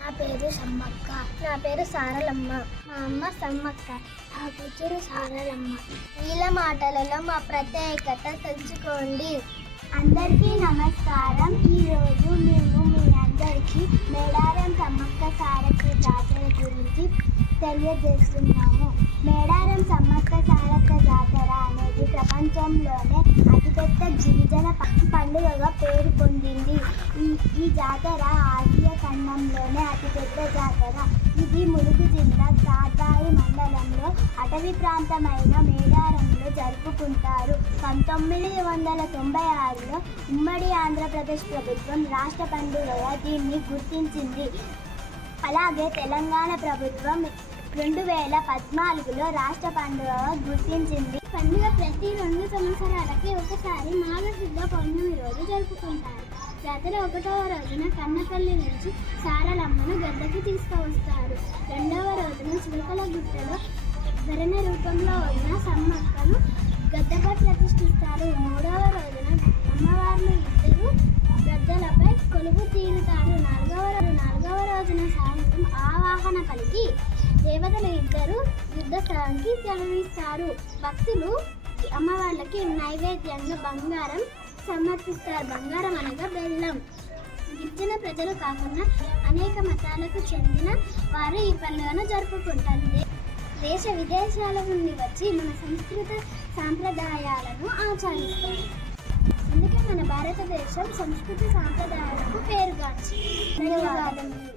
నా పేరు సమ్మక్క. నా పేరు సారలమ్మ. మా అమ్మ సమ్మక్క. నా కూతురు సారలమ్మ. వీళ్ళ మాటలలో మా ప్రత్యేకత తెలుసుకోండి. అందరికీ నమస్కారం. ఈరోజు మేము మీ అందరికీ మేడారం సమ్మక్క సారక్క జాతర గురించి తెలియజేస్తున్నాము. మేడారం సమ్మక్క సారక్క జాతర అనేది ప్రపంచంలోనే అతిపెద్ద గిరిజన పండుగగా పేరు పొందింది. ఈ జాతర ఆసియా ఖండంలోనే అతిపెద్ద జాతర. ఇది ములుగు జిల్లా తాడ్వాయి మండలంలో అటవీ ప్రాంతమైన మేడారంలో జరుపుకుంటారు. 1996లో ఉమ్మడి ఆంధ్రప్రదేశ్ ప్రభుత్వం రాష్ట్ర పండుగగా దీన్ని గుర్తించింది. అలాగే తెలంగాణ ప్రభుత్వం 2014లో రాష్ట్ర పండుగగా గుర్తించింది. పండుగ ప్రతి 2 సంవత్సరాలకి ఒకసారి మాఘశుద్ధ పౌర్ణమి రోజు జరుపుకుంటారు. జాతర 1వ రోజున కన్నతల్లి నుంచి సారలమ్మను గద్దెకి తీసుకువస్తారు. 2వ రోజున చిలకల గుట్టలో భరణ రూపంలో ఉన్న సమ్మక్కను గద్దెపై ప్రతిష్ఠిస్తారు. 3వ రోజున అమ్మవార్లు ఇద్దరు గద్దెలపై కొలువు తీరుతారు. 4వ రోజున సాయంత్రం ఆవాహన పలికి దేవతలు ఇద్దరు యుద్ధ స్థలానికి తరలిస్తారు. భక్తులు అమ్మవార్లకి నైవేద్యంగా బంగారం సమర్పిస్తారు. బంగారం అనగా బెల్లం. గిరిజన ప్రజలు కాకుండా అనేక మతాలకు చెందిన వారు ఈ పండుగను జరుపుకుంటారు. దేశ విదేశాల నుండి వచ్చి మన సంస్కృత సాంప్రదాయాలను ఆచరిస్తారు. అందుకే మన భారతదేశం సంస్కృతి సాంప్రదాయాలకు పేరుగాంచింది. ధన్యవాదములు.